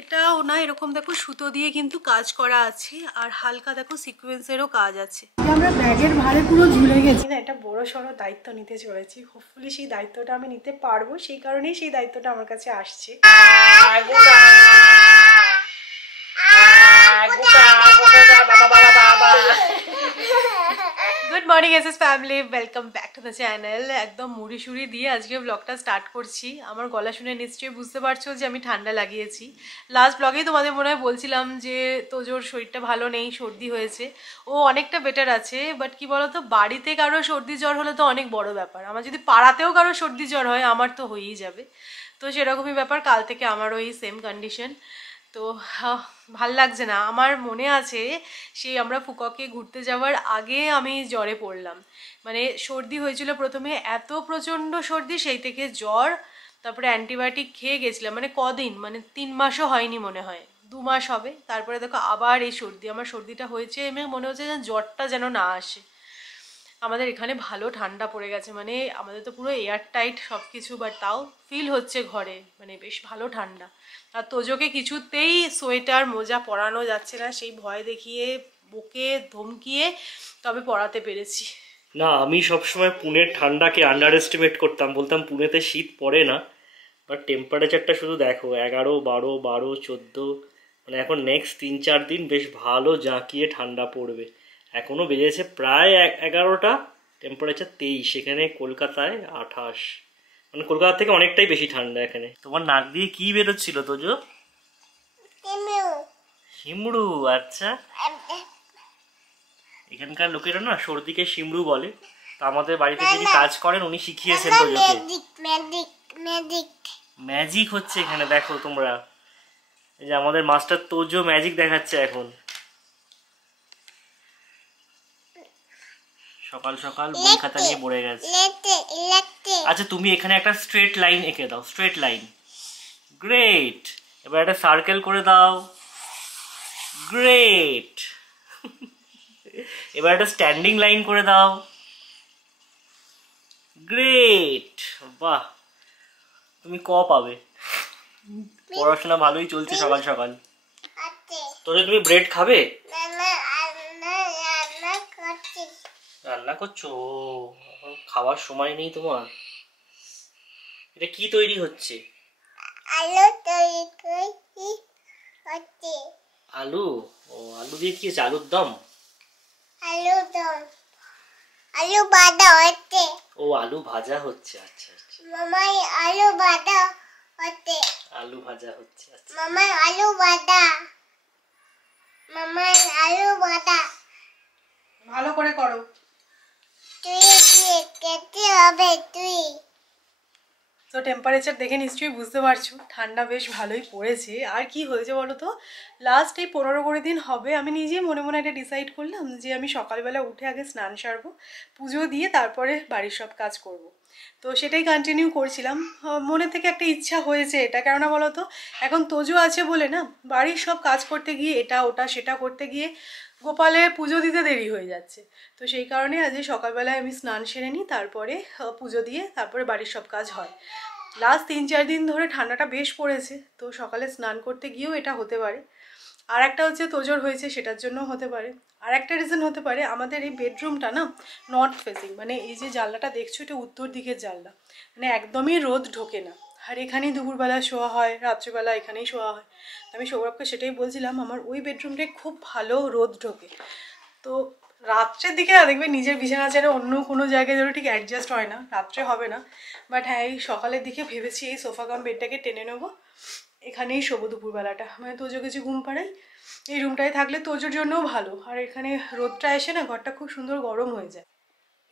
এটাও না এরকম দেখো সুতো দিয়ে কিন্তু কাজ করা আছে আর হালকা দেখো সিকোয়েন্সেরও কাজ আছে। আমরা ব্যাগের ভারে পুরো ঝুলে গেছি না, এটা বড় সড়ো দায়িত্ব নিতে চলেছি। হোপফুলি সেই দায়িত্বটা আমি নিতে পারবো, সেই কারণেই সেই দায়িত্বটা আমার কাছে আসছে। Good morning SS family, welcome back to the channel. একদম মুড়ি সুড়ি দিয়ে আজকে ব্লগটা স্টার্ট করছি। আমার গলা শুনে নিশ্চয়ই বুঝতে পারছো যে আমি ঠান্ডা লাগিয়েছি। লাস্ট ব্লগেই তোমাদের মনে হয় বলছিলাম যে তোজোর শরীরটা ভালো নেই, সর্দি হয়েছে। ও অনেকটা বেটার আছে, বাট কি বলতো, বাড়িতে কারো সর্দি জ্বর হলে তো অনেক বড় ব্যাপার। আমার যদি পাড়াতেও কারো সর্দি জ্বর হয় আমার তো হয়েই যাবে। তো সেরকমই ব্যাপার, কাল থেকে আমারও এই সেম কন্ডিশন। তো ভাল লাগছে না। আমার মনে আছে সেই আমরা ফুককে ঘুরতে যাওয়ার আগে আমি জ্বরে পড়লাম, মানে সর্দি হয়েছিল প্রথমে, এত প্রচণ্ড সর্দি, সেই থেকে জ্বর, তারপরে অ্যান্টিবায়োটিক খেয়ে গেছিলাম। মানে কদিন, মানে 3 মাসও হয়নি মনে হয়, 2 মাস হবে। তারপরে দেখো আবার এই সর্দি, আমার সর্দিটা হয়েছে এমনি মনে হচ্ছে যেন জ্বরটা যেন না আসে। আমাদের এখানে ভালো ঠান্ডা পড়ে গেছে, মানে আমাদের তো পুরো এয়ার টাইট সব কিছু, বাট তাও ফিল হচ্ছে ঘরে, মানে বেশ ভালো ঠান্ডা। আর তোজোকে কিছুতেই সোয়েটার মোজা পরানো যাচ্ছে না, সেই ভয় দেখিয়ে বকে ধমকিয়ে তবে পরাতে পেরেছি। না, আমি সবসময় পুনের ঠান্ডাকে আন্ডার এস্টিমেট করতাম, বলতাম পুনেতে শীত পড়ে না। বাট টেম্পারেচারটা শুধু দেখো, 11, 12, 12, 14, মানে এখন নেক্সট 3-4 দিন বেশ ভালো জাঁকিয়ে ঠান্ডা পড়বে। এখনও বেজেছে প্রায় 11টা, টেম্পারেচার 23, এখানে কলকাতায় 28, মানে কলকাতা থেকে অনেকটাই বেশি ঠান্ডা এখানে। তোমার নাক দিয়ে কি বেরোচ্ছিল তোজো? শিমড়ু। আচ্ছা, এখানকার লোকেরা না সর্দিকে শিমড়ু বলে। তো আমাদের বাড়িতে যিনি কাজ করেন উনি শিখিয়েছেন তোজোকে। ম্যাজিক হচ্ছে এখানে, দেখো তোমরা, এই যে আমাদের মাস্টার তোজো ম্যাজিক দেখাচ্ছে এখন। সকাল সকাল বই খাতা নিয়ে পড়ে গেছে। আচ্ছা, তুমি এখানে একটা স্ট্রেট লাইন এঁকে দাও, স্ট্রেট লাইন। গ্রেট। এবার একটা সার্কেল করে দাও। গ্রেট। এবার একটা স্ট্যান্ডিং লাইন করে দাও। গ্রেট। বাহ, তুমি ক পাবে। পড়াশোনা ভালোই চলছে সকাল সকাল। তোরে তুমি ব্রেড খাবে? রান্না করছো? খাওয়ার সময় নেই তোমার? এটা কি তৈরি হচ্ছে? আলু? ও, আলু দিয়ে কি হচ্ছে? আলুর দম? আলু ভাজা হচ্ছে। ও, আলু ভাজা হচ্ছে। আচ্ছা আচ্ছা। মামাই আলু ভাজা হচ্ছে। আলু ভাজা হচ্ছে। আচ্ছা। মামাই আলু ভাজা। মামাই আলু ভাজা। ভালো করে করো। তুই দিয়ে খেতে হবে তুই। তো টেম্পারেচার দেখে নিশ্চয়ই বুঝতে পারছো ঠান্ডা বেশ ভালোই পড়েছে। আর কি হয়েছে বলো তো, লাস্ট এই 15-20 দিন হবে আমি নিজেই মনে মনে এটা ডিসাইড করলাম যে আমি সকালবেলা উঠে আগে স্নান সারবো, পুজো দিয়ে তারপরে বাড়ির সব কাজ করব। তো সেটাই কন্টিনিউ করছিলাম। মনে থেকে একটা ইচ্ছা হয়েছে এটা, কেননা বলো তো এখন তোজো আছে বলে না, বাড়ির সব কাজ করতে গিয়ে এটা ওটা সেটা করতে গিয়ে গোপালের পুজো দিতে দেরি হয়ে যাচ্ছে। তো সেই কারণে আজ সকালবেলায় আমি স্নান সেরে নিই, তারপরে পুজো দিয়ে তারপরে বাড়ির সব কাজ হয়। লাস্ট 3-4 দিন ধরে ঠান্ডাটা বেশ পড়েছে, তো সকালে স্নান করতে গিয়েও এটা হতে পারে। আর একটা হচ্ছে তোজোর হয়েছে সেটার জন্য হতে পারে। আর একটা রিজন হতে পারে, আমাদের এই বেডরুমটা না নর্থ ফেসিং, মানে এই যে জানলাটা দেখছো এটা উত্তর দিকের জানলা, মানে একদমই রোদ ঢোকে না। আর এখানেই দুপুরবেলা শোয়া হয়, রাত্রিবেলা এখানেই শোয়া হয়। আমি সৌরভকে সেটাই বলছিলাম, আমার ওই বেডরুমটায় খুব ভালো রোদ ঢোকে। তো রাত্রের দিকে দেখবে নিজের বিছানা ছেড়ে অন্য কোনো জায়গায় ধরো ঠিক অ্যাডজাস্ট হয় না, রাত্রে হবে না। বাট হ্যাঁ, এই সকালের দিকে ভেবেছি এই সোফা কাম বেডটাকে টেনে নেবো, এখানেই শোবো দুপুরবেলাটা, মানে তোজো কিছু ঘুম পাড়াই। এই রুমটায় থাকলে তোজোর জন্যও ভালো, আর এখানে রোদটা এসে না ঘরটা খুব সুন্দর গরম হয়ে যায়।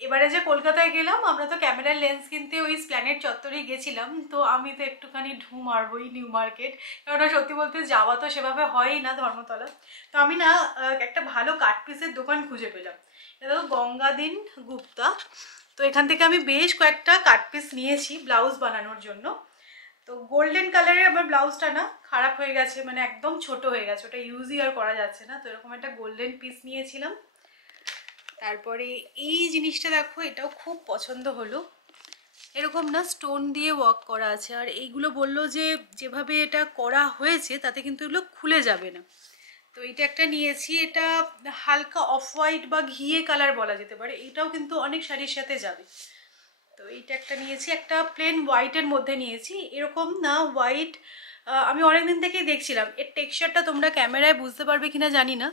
এবারে যে কলকাতায় গেলাম, আমরা তো ক্যামেরার লেন্স কিনতে ওই স্প্ল্যানেড চত্বরেই গেছিলাম। তো আমি তো একটুখানি ঢু মারবই নিউ মার্কেট, কারণ সত্যি বলতে যাওয়া তো সেভাবে হয়ই না ধর্মতলা। তো আমি না একটা ভালো কাট পিসের দোকান খুঁজে পেলাম, এটা দেখো গঙ্গাদিন গুপ্তা। তো এখান থেকে আমি বেশ কয়েকটা কাট পিস নিয়েছি ব্লাউজ বানানোর জন্য। তো গোল্ডেন কালারের আমার ব্লাউজটা না খারাপ হয়ে গেছে, মানে একদম ছোট হয়ে গেছে, ওটা ইউজই আর করা যাচ্ছে না। তো এরকম একটা গোল্ডেন পিস নিয়েছিলাম। তারপরে এই জিনিসটা দেখো, এটাও খুব পছন্দ হলো, এরকম না স্টোন দিয়ে ওয়ার্ক করা আছে। আর এইগুলো বললো যে যেভাবে এটা করা হয়েছে তাতে কিন্তু এগুলো খুলে যাবে না। তো এটা একটা নিয়েছি, এটা হালকা অফ হোয়াইট বা ঘিয়ে কালার বলা যেতে পারে, এটাও কিন্তু অনেক শাড়ির সাথে যাবে। তো এইটা একটা নিয়েছি, একটা প্লেন হোয়াইটের মধ্যে নিয়েছি। এরকম না হোয়াইট, আমি অনেকদিন থেকেই দেখছিলাম, এর টেক্সচারটা তোমরা ক্যামেরায় বুঝতে পারবে কিনা জানি না।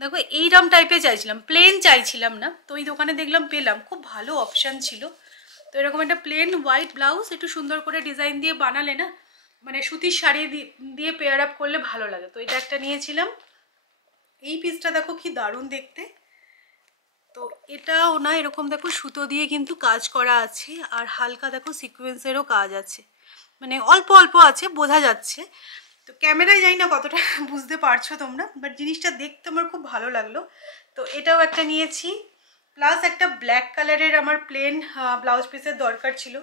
দেখো এইরকম টাইপের চাইছিলাম, প্লেন চাইছিলাম না, তো এই দোকানে দেখলাম পেলাম, খুব ভালো অপশান ছিল। তো এরকম একটা প্লেন হোয়াইট ব্লাউজ একটু সুন্দর করে ডিজাইন দিয়ে বানালে না, মানে সুতির শাড়ি দিয়ে পেয়ার আপ করলে ভালো লাগে। তো এটা একটা নিয়েছিলাম। এই পিসটা দেখো কি দারুণ দেখতে। তো এটাও না এরকম দেখো সুতো দিয়ে কিন্তু কাজ করা আছে, আর হালকা দেখো সিকোয়েন্সেরও কাজ আছে, মানে অল্প অল্প আছে, বোঝা যাচ্ছে। তো ক্যামেরায় জানি না কতটা বুঝতে পারছো তোমরা, বাট জিনিসটা দেখতে আমার খুব ভালো লাগলো। তো এটাও একটা নিয়েছি, প্লাস একটা ব্ল্যাক কালারের আমার প্লেন ব্লাউজ পিসের দরকার ছিল,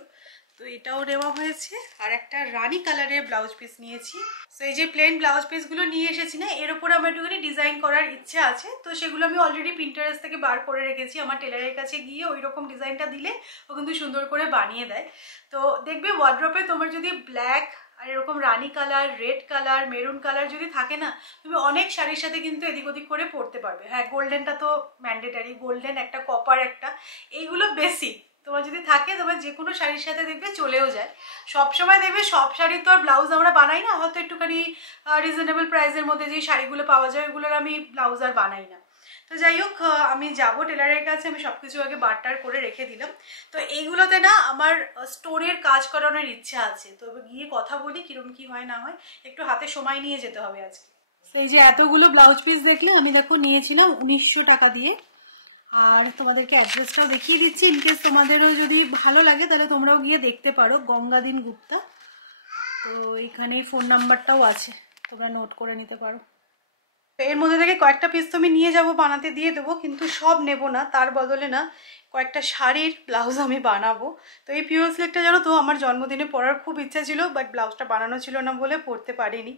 তো এটাও নেওয়া হয়েছে। আর একটা রানী কালারের ব্লাউজ পিস নিয়েছি। তো এই যে প্লেন ব্লাউজ পিসগুলো নিয়ে এসেছি না, এর উপর আমার একটুখানি ডিজাইন করার ইচ্ছে আছে, তো সেগুলো আমি অলরেডি পিন্টারেস্ট থেকে বার করে রেখেছি। আমার টেলারের কাছে গিয়ে ওই রকম ডিজাইনটা দিলে ও কিন্তু সুন্দর করে বানিয়ে দেয়। তো দেখবে ওয়ার্ড্রপে তোমার যদি ব্ল্যাক আর এরকম রানী colour, red colour, maroon colour যদি থাকে না, তুমি অনেক শাড়ির সাথে কিন্তু এদিক ওদিক করে পরতে পারবে। হ্যাঁ, গোল্ডেনটা তো ম্যান্ডেটারি, গোল্ডেন একটা, কপার একটা, এইগুলো বেসিক তোমার যদি থাকে, তোমার যে কোনো শাড়ির সাথে দেখবে চলেও যায়। সবসময় দেখবে সব শাড়ির তো আর ব্লাউজ আমরা বানাই না, হয়তো একটুখানি রিজনেবল প্রাইসের মধ্যে যে শাড়িগুলো পাওয়া যায় ওইগুলোর আমি ব্লাউজ আর বানাই না। তো যাই হোক, আমি যাবো টেলারের কাছে, আমি সব কিছু আগে বারটার করে রেখে দিলাম। তো এইগুলোতে না আমার স্টোনের কাজ করানোর ইচ্ছা আছে, তো গিয়ে কথা বলি কিরম কি হয় না হয়, একটু হাতে সময় নিয়ে যেতে হবে আজকে। এই যে এতগুলো ব্লাউজ পিস দেখলে আমি দেখো নিয়েছিলাম 1900 টাকা দিয়ে। আর তোমাদেরকে অ্যাড্রেসটাও দেখিয়ে দিচ্ছি, ইনকেস তোমাদেরও যদি ভালো লাগে তাহলে তোমরাও গিয়ে দেখতে পারো। গঙ্গাদিন গুপ্তা, তো এখানে ফোন নাম্বারটাও আছে, তোমরা নোট করে নিতে পারো। এর মধ্যে থেকে কয়েকটা পিস তো আমি নিয়ে যাব, বানাতে দিয়ে দেবো, কিন্তু সব নেব না, তার বদলে না কয়েকটা শাড়ির ব্লাউজ আমি বানাবো। তো এই পিওর সিল্কটা জানো তো আমার জন্মদিনে পরার খুব ইচ্ছা ছিল, বাট ব্লাউজটা বানানো ছিল না বলে পরতে পারিনি।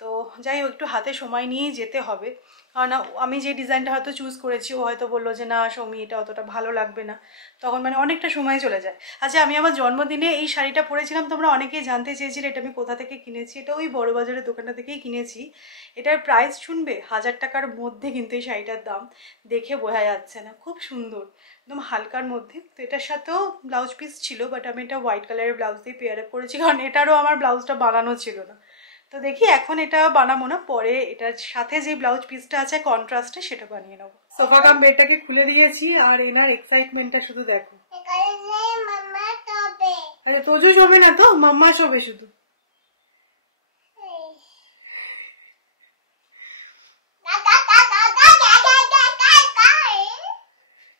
তো যাই হোক, একটু হাতে সময় নিয়েই যেতে হবে, কারণ আমি যে ডিজাইনটা হয়তো চুজ করেছি ও হয়তো বললো যে না সৌমি এটা অতটা ভালো লাগবে না, তখন মানে অনেকটা সময় চলে যায়। আচ্ছা, আমি আমার জন্মদিনে এই শাড়িটা পরেছিলাম, তোমরা অনেকেই জানতে চেয়েছিলে এটা আমি কোথা থেকে কিনেছি। এটা ওই বড় বাজারের দোকানটা থেকেই কিনেছি। এটার প্রাইস শুনবে 1000 টাকার মধ্যে, কিন্তু এই শাড়িটার দাম দেখে বোঝা যাচ্ছে না, খুব সুন্দর, একদম হালকার মধ্যে। তো এটার সাথেও ব্লাউজ পিস ছিল, বাট আমি এটা হোয়াইট কালারের ব্লাউজ দিয়ে পেয়ার আপ করেছি, কারণ এটারও আমার ব্লাউজটা বানানো ছিল না। তো দেখি এখন এটা বানাবো না, পরে এটার সাথে যে ব্লাউজ পিসটা আছে কন্ট্রাস্টে সেটা বানিয়ে নেবো। সোফা কাম বেডটাকে খুলে দিয়েছি, আর এনার এক্সাইটমেন্টটা শুধু দেখো। আরে তোজো শোবে না তো, মাম্মা শোবে শুধু।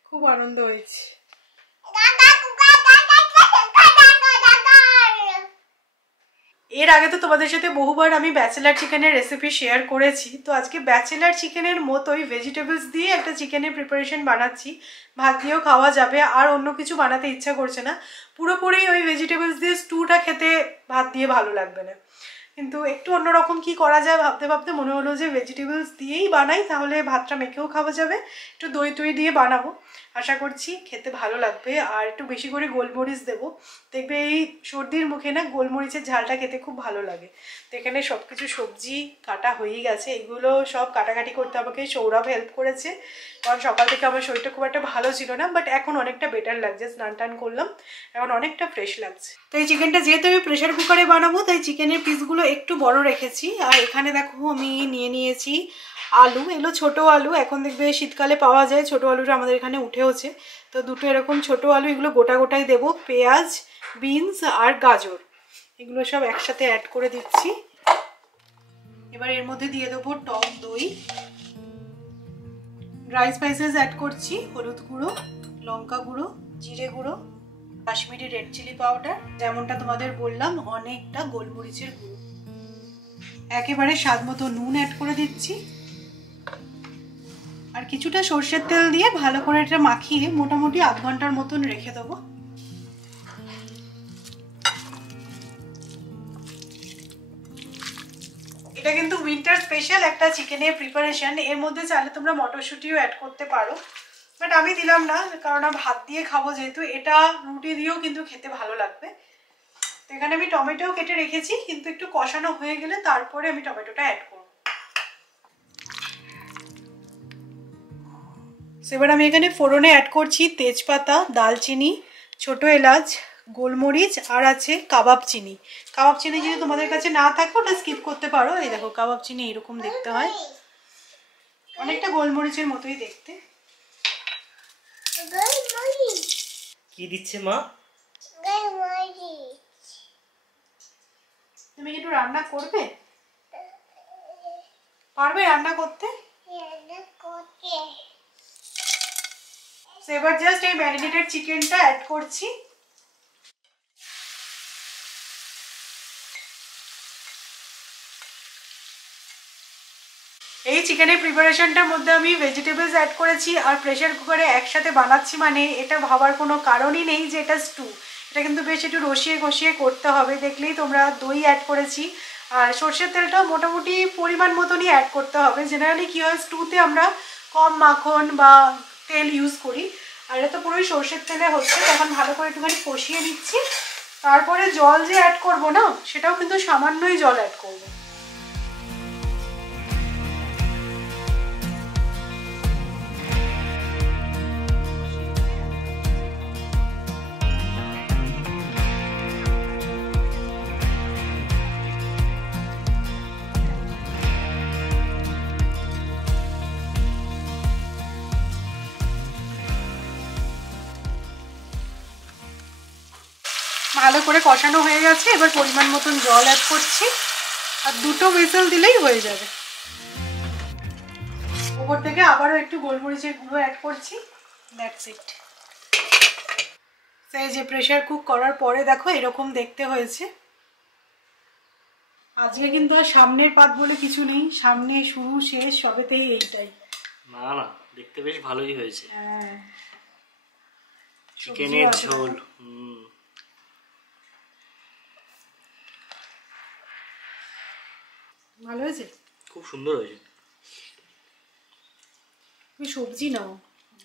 খুব আনন্দ হয়েছে। এর আগে তো তোমাদের সাথে বহুবার আমি ব্যাচেলার চিকেনের রেসিপি শেয়ার করেছি, তো আজকে ব্যাচেলার চিকেনের মতোই ভেজিটেবলস দিয়ে একটা চিকেনের প্রিপারেশন বানাচ্ছি। ভাত দিয়েও খাওয়া যাবে, আর অন্য কিছু বানাতে ইচ্ছা করছে না, পুরোপুরি ওই ভেজিটেবলস দিয়ে স্টুটা খেতে ভাত দিয়ে ভালো লাগবে না, কিন্তু একটু অন্যরকম কি করা যায় ভাবতে ভাবতে মনে হলো যে ভেজিটেবলস দিয়েই বানাই, তাহলে ভাতটা মেখেও খাওয়া যাবে। একটু দই টই দিয়ে বানাবো, আশা করছি খেতে ভালো লাগবে। আর একটু বেশি করে গোলমরিচ দেবো, দেখবে এই সর্দির মুখে না গোলমরিচের ঝালটা খেতে খুব ভালো লাগে। তো এখানে সব কিছু সবজি কাটা হয়েই গেছে, এগুলো সব কাটাকাটি করতে আমাকে সৌরভ হেল্প করেছে, কারণ সকাল থেকে আমার শরীরটা খুব একটা ভালো ছিল না, বাট এখন অনেকটা বেটার লাগছে, স্নান টান করলাম, এখন অনেকটা ফ্রেশ লাগছে। তো এই চিকেনটা যেহেতু আমি প্রেশার কুকারে বানাবো, তাই চিকেনের পিসগুলো একটু বড় রেখেছি। আর এখানে দেখো আমি নিয়ে নিয়েছি আলু, এগুলো ছোটো আলু, এখন দেখবে শীতকালে পাওয়া যায় ছোটো আলুটা, আমাদের এখানে উঠেওছে। তো দুটো এরকম ছোটো আলু, এগুলো গোটা গোটাই দেবো। পেঁয়াজ, বিনস আর গাজর, এগুলো সব একসাথে অ্যাড করে দিচ্ছি। এবার এর মধ্যে দিয়ে দেবো টক দই, ড্রাই স্পাইসেস অ্যাড করছি, হলুদ গুঁড়ো, লঙ্কা গুঁড়ো, জিরে গুঁড়ো, কাশ্মীরি রেড চিলি পাউডার, যেমনটা তোমাদের বললাম, অনেকটা গোলমরিচের গুঁড়ো, একেবারে স্বাদ মতো নুন অ্যাড করে দিচ্ছি, আর কিছুটা সর্ষের তেল দিয়ে ভালো করে এটা মাখিয়ে মোটামুটি আধ ঘন্টার মতন রেখে দেবো। এটা কিন্তু উইন্টার স্পেশাল একটা চিকেনের প্রিপারেশন, এর মধ্যে চাইলে তোমরা মটরশুঁটিও অ্যাড করতে পারো। বাট আমি দিলাম না, কারণ ভাত দিয়ে খাবো যেহেতু, এটা রুটি দিয়েও কিন্তু খেতে ভালো লাগবে। তো এখানে আমি টমেটো কেটে রেখেছি, কিন্তু একটু কষানো হয়ে গেলে তারপরে আমি টমেটোটা অ্যাড করব। এবার আমি এখানে ফোড়নে অ্যাড করছি তেজপাতা, দালচিনি, ছোট এলাচ, গোলমরিচ, আর আছে কাবাব চিনি। কাবাব চিনি যদি তোমাদের কাছে না থাকে ওটা স্কিপ করতে পারো। এই দেখো কাবাব চিনি এরকম দেখতে হয়, অনেকটা গোলমরিচের মতোই দেখতে। কি দিচ্ছে মা? তুমি একটু রান্না করবে? পারবে রান্না করতে? এবার জাস্ট এই ম্যারিনেটেড চিকেনটা অ্যাড করছি। এই চিকেনের প্রিপারেশনটার মধ্যে আমি ভেজিটেবলস অ্যাড করেছি আর প্রেসার কুকারে একসাথে বানাচ্ছি, মানে এটা ভাবার কোনো কারণই নেই যে এটা স্টু। এটা কিন্তু বেশ একটু রসিয়ে কষিয়ে করতে হবে। দেখলেই তোমরা দই অ্যাড করেছি, আর সর্ষের তেলটাও মোটামুটি পরিমাণ মতনই অ্যাড করতে হবে। জেনারেলি কী হয়, স্টুতে আমরা কম মাখন বা তেল ইউজ করি, আর এটা তো পুরোই সর্ষের তেলে হচ্ছে। তখন ভালো করে একটুখানি কষিয়ে নিচ্ছি, তারপরে জল যে অ্যাড করবো না, সেটাও কিন্তু সামান্যই জল অ্যাড করবো। ভালো করে কষানো হয়ে গেছে, এবার পরিমাণ মতন জল অ্যাড করছি, আর 2টো হুইসেল দিলেই হয়ে যাবে। ওপর থেকে আবারও একটু গোলমরিচের গুঁড়ো অ্যাড করছি, দ্যাটস ইট। সেই যে প্রেসার কুক করার পরে দেখো এরকম দেখতে হয়েছে। আজকে কিন্তু আর সামনের পাত বলে কিছু নেই, সামনে শুরু শেষ সবেতেই এইটাই। না না, দেখতে বেশ ভালোই হয়েছে। হ্যাঁ, চিকেনের ঝোল। ভালো হয়েছে, খুব সুন্দর হয়েছে। তুমি সবজি নাও।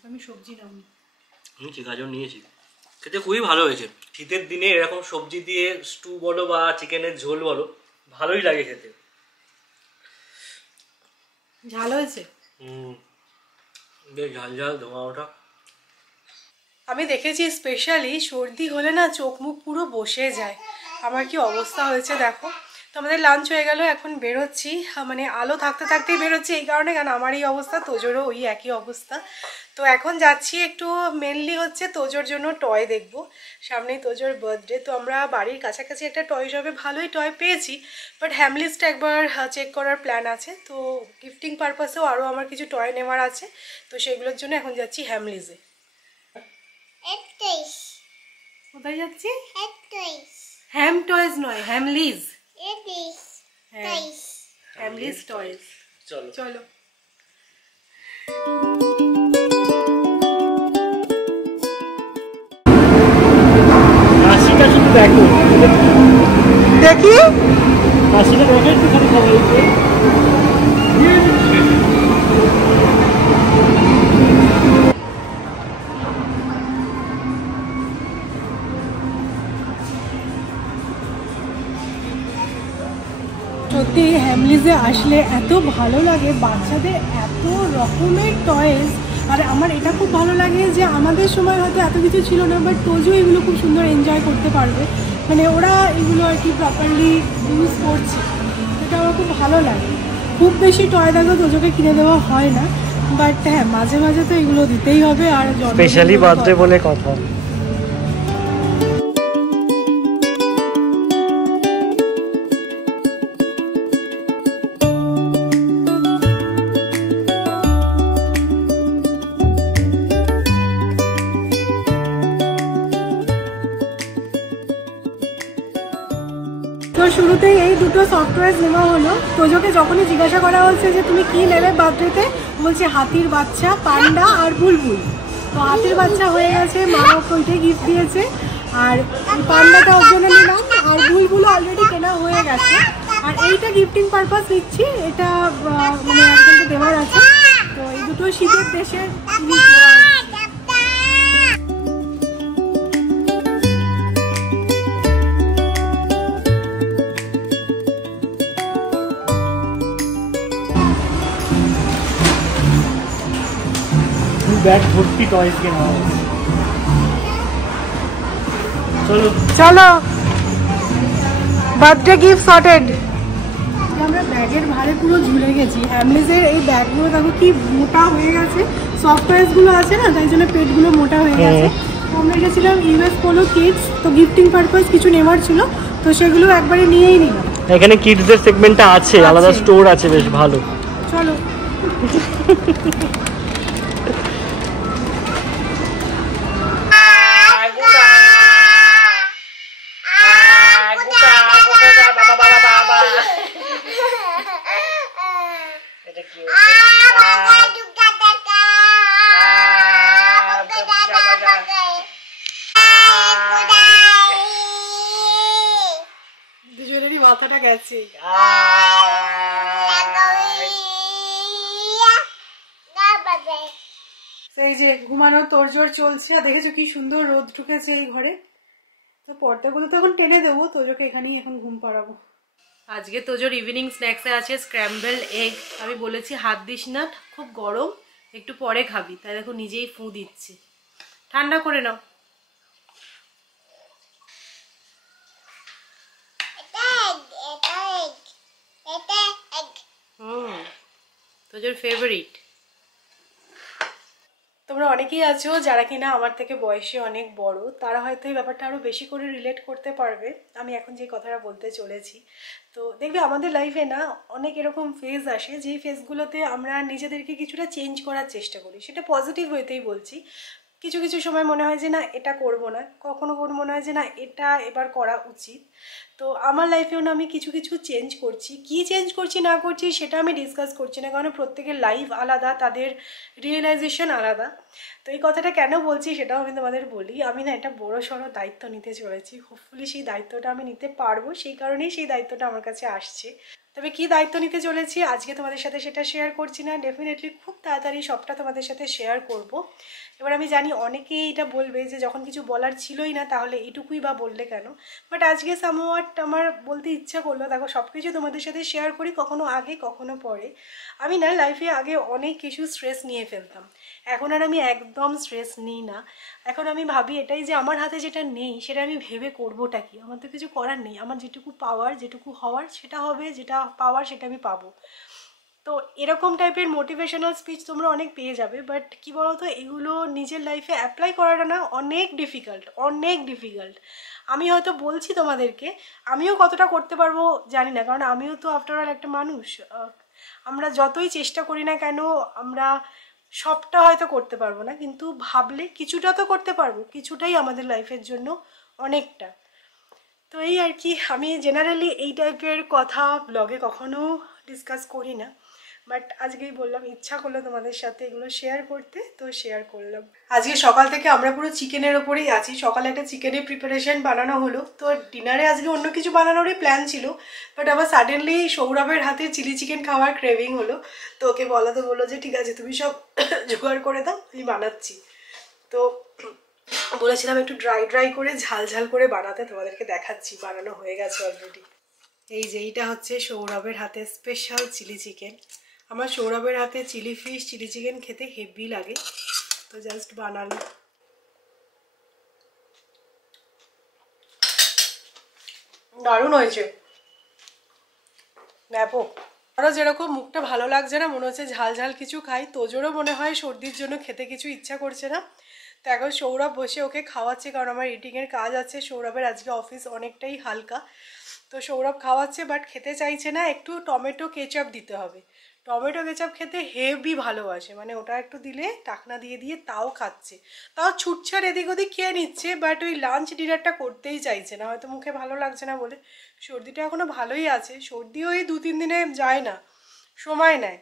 আমি সবজি নাও। গাজর নিয়েছি, খেতে খুবই ভালো হয়েছে। শীতের দিনে এরকম সবজি দিয়ে স্টু বলো বা চিকেনের ঝোল বলো, ভালোই লাগে খেতে। ঝাল হয়েছে? বেশ ঝাল ঝাল ধোঁয়া ওঠা। আমি দেখেছি স্পেশালি সর্দি হলে না চোখ মুখ পুরো বসে যায়। আমার কি অবস্থা হয়েছে দেখো। তো আমাদের লাঞ্চ হয়ে গেল, এখন বেরোচ্ছি, মানে আলো থাকতে থাকতেই বেরোচ্ছি এই কারণে, কারণ আমার এই অবস্থা, তোজোরও ওই একই অবস্থা। তো এখন যাচ্ছি একটু, মেনলি হচ্ছে তোজোর জন্য টয় দেখবো। সামনেই তোজোর বার্থডে, তো আমরা বাড়ির কাছাকাছি একটা টয় শপে ভালোই টয় পেয়েছি, বাট হ্যামলিস্টটা একবার চেক করার প্ল্যান আছে। তো গিফটিং পারপাসেও আরও আমার কিছু টয় নেওয়ার আছে, তো সেগুলোর জন্য এখন যাচ্ছি হ্যামলিজে। কোথায় যাচ্ছি? হ্যাম টয়েস নয়, হ্যামলিজ। হ্যামলিজ টয়েস। চলো চলো। হাসিটা শুধু দেখো, দেখি হাসিটা দেখো একটুখানি সবাইকে। সত্যি হ্যামলিজে আসলে এত ভালো লাগে, বাচ্চাদের এত রকমের টয়েস। আর আমার এটা খুব ভালো লাগে যে আমাদের সময় হয়তো এত কিছু ছিল না, বাট তোজো এগুলো খুব সুন্দর এনজয় করতে পারবে, মানে ওরা এগুলো আর কি প্রপারলি ইউজ করছে, এটা আমার খুব ভালো লাগে। খুব বেশি টয় দেখো তোজোকে কিনে দেওয়া হয় না, বাট হ্যাঁ মাঝে মাঝে তো এগুলো দিতেই হবে। আর স্পেশালি বার্থডে বলে কথা। তো শুরুতেই এই দুটো সফটওয়্যার নেওয়া হলো। তোজোকে যখনই জিজ্ঞাসা করা হচ্ছে যে তুমি কি নেবে বার্থডেতে, বলছে হাতির বাচ্চা, পান্ডা আর বুলবুল। তো হাতির বাচ্চা হয়ে গেছে, মা ওইটাই গিফট দিয়েছে, আর পান্ডাটা ওর জন্য নিলাম, আর বুলবুলও অলরেডি কেনা হয়ে গেছে। আর এইটা গিফটিং পারপাস দিচ্ছি, এটা মানে একজনকে দেওয়ার আছে। তো এই দুটো শীতের দেশের জিনিস দেওয়া হচ্ছে। ব্যাগ ভর্তি টয়েস কেনা হয়েছে। চলো চলো, বার্থডে গিফট সর্টেড। আমরা ব্যাগের ভারে পুরো ঝুলে গেছি। হ্যামলেসের এই ব্যাগগুলো দেখো কি মোটা হয়ে গেছে, সফট টয়েসগুলো আছে না, তাই জন্য পেটগুলো মোটা হয়ে গেছে। তো আমরা এসেছিলাম ইউএস পোলো কিডস, তো গিফটিং পারপাস কিছু নেওয়ার ছিল, তো সেগুলো একবারে নিয়েই নিলাম। এখানে কিডসদের সেগমেন্টটা আছে, আলাদা স্টোর আছে, বেশ ভালো। চলো দুজনেরই মাথাটা গেছে। এই যে ঘুমানোর তোড়জোড় চলছে, আর দেখেছো কি সুন্দর রোদ ঢুকেছে এই ঘরে। তো পর্দাগুলো তো এখন টেনে দেবো, তোজোকে এখানেই এখন ঘুম পাড়াবো। আজকে তোজোর ইভিনিং স্ন্যাক্সে আছে স্ক্র্যাম্বল এগ। আমি বলেছি হাত দিস না, খুব গরম, একটু পরে খাবি, তাই দেখো নিজেই ফু দিচ্ছে। ঠান্ডা করে নাও। তোজোর ফেভারিট। তোমরা অনেকেই আছো যারা কিনা আমার থেকে বয়সে অনেক বড়, তারা হয়তো এই ব্যাপারটা আরও বেশি করে রিলেট করতে পারবে আমি এখন যে কথাটা বলতে চলেছি। তো দেখবে আমাদের লাইফে না অনেক এরকম ফেজ আসে, যেই ফেজগুলোতে আমরা নিজেদেরকে কিছুটা চেঞ্জ করার চেষ্টা করি, সেটা পজিটিভ হইতেই বলছি। কিছু কিছু সময় মনে হয় যে না এটা করব না, কখনো কখনো মনে হয় যে না এটা এবার করা উচিত। তো আমার লাইফেও না আমি কিছু কিছু চেঞ্জ করছি, কি চেঞ্জ করছি না করছি সেটা আমি ডিসকাস করছি না, কারণ প্রত্যেকের লাইফ আলাদা, তাদের রিয়েলাইজেশন আলাদা। তো এই কথাটা কেন বলছি সেটাও আমি তোমাদের বলি। আমি না একটা বড় সড়ো দায়িত্ব নিতে চলেছি, হোপফুলি সেই দায়িত্বটা আমি নিতে পারবো, সেই কারণেই সেই দায়িত্বটা আমার কাছে আসছে। তবে কি দায়িত্ব নিতে চলেছি আজকে তোমাদের সাথে সেটা শেয়ার করছি না, ডেফিনেটলি খুব তাড়াতাড়ি সবটা তোমাদের সাথে শেয়ার করব। এবার আমি জানি অনেকেই এটা বলবে যে যখন কিছু বলার ছিলই না তাহলে এটুকুই বা বললে কেন, বাট আজকে সামহাট আমার বলতে ইচ্ছা করলো। দেখো সব কিছু তোমাদের সাথে শেয়ার করি, কখনো আগে কখনো পরে। আমি না লাইফে আগে অনেক কিছু স্ট্রেস নিয়ে ফেলতাম, এখন আর আমি একদম স্ট্রেস নিই না। এখন আমি ভাবি এটাই যে আমার হাতে যেটা নেই সেটা আমি ভেবে করবোটা কি, আমার তো কিছু করার নেই, আমার যেটুকু পাওয়ার যেটুকু হওয়ার সেটা হবে, যেটা পাওয়ার সেটা আমি পাবো। তো এরকম টাইপের মোটিভেশনাল স্পিচ তোমরা অনেক পেয়ে যাবে, বাট কি বলো তো এগুলো নিজের লাইফে অ্যাপ্লাই করাটা না অনেক ডিফিকাল্ট, অনেক ডিফিকাল্ট। আমি হয়তো বলছি তোমাদেরকে, আমিও কতটা করতে পারবো জানি না, কারণ আমিও তো আফটার অল একটা মানুষ। আমরা যতই চেষ্টা করি না কেন আমরা সবটা হয়তো করতে পারবো না, কিন্তু ভাবলে কিছুটা তো করতে পারবো, কিছুটাই আমাদের লাইফের জন্য অনেকটা। তো এই আর কি, আমি জেনারেলি এই টাইপের কথা ব্লগে কখনো ডিসকাস করি না, বাট আজকেই বললাম ইচ্ছা করলো তোমাদের সাথে এগুলো শেয়ার করতে, তো শেয়ার করলাম। আজকে সকাল থেকে আমরা পুরো চিকেনের ওপরেই আছি। সকালে একটা চিকেনের প্রিপারেশন বানানো হলো, তো ডিনারে আজকে অন্য কিছু বানানোরই প্ল্যান ছিল, বাট আবার সাডেনলি সৌরভের হাতে চিলি চিকেন খাওয়ার ক্রেভিং হলো। তো ওকে বলাতে বললো যে ঠিক আছে তুমি সব জোগাড় করে দাও, আমি বানাচ্ছি। তো বলেছিলাম একটু ড্রাই ড্রাই করে ঝাল ঝাল করে বানাতে, তোমাদেরকে দেখাচ্ছি, বানানো হয়ে গেছে অলরেডি। এই যে এইটা হচ্ছে সৌরভের হাতে স্পেশাল চিলি চিকেন। আমার সৌরভের হাতে চিলি ফিশ চিলি চিকেন খেতে হেভি লাগে, তো জাস্ট বানানো। দারুণ হয়েছে, ব্যাপক। আরও যেরকম মুখটা ভালো লাগছে না, মনে হচ্ছে ঝাল ঝাল কিছু খাই, তোজোরও মনে হয় সর্দির জন্য খেতে কিছু ইচ্ছা করছে না। তো এখন সৌরভ বসে ওকে খাওয়াচ্ছে, কারণ আমার এডিটিংয়ের কাজ আছে। সৌরভের আজকে অফিস অনেকটাই হালকা, তো সৌরভ খাওয়াচ্ছে, বাট খেতে চাইছে না। একটু টমেটো কেচাপ দিতে হবে, টমেটো কেচাপ খেতে হেভি ভালোবাসে, মানে ওটা একটু দিলে টাকনা দিয়ে দিয়ে তাও খাচ্ছে, তাও ছুটছাট এদিক ওদিক খেয়ে নিচ্ছে, বাট ওই লাঞ্চ ডিনারটা করতেই চাইছে না, হয়তো মুখে ভালো লাগছে না বলে। সর্দিটা এখনও ভালোই আছে, সর্দি ওই 2-3 দিনে যায় না, সময় নেয়।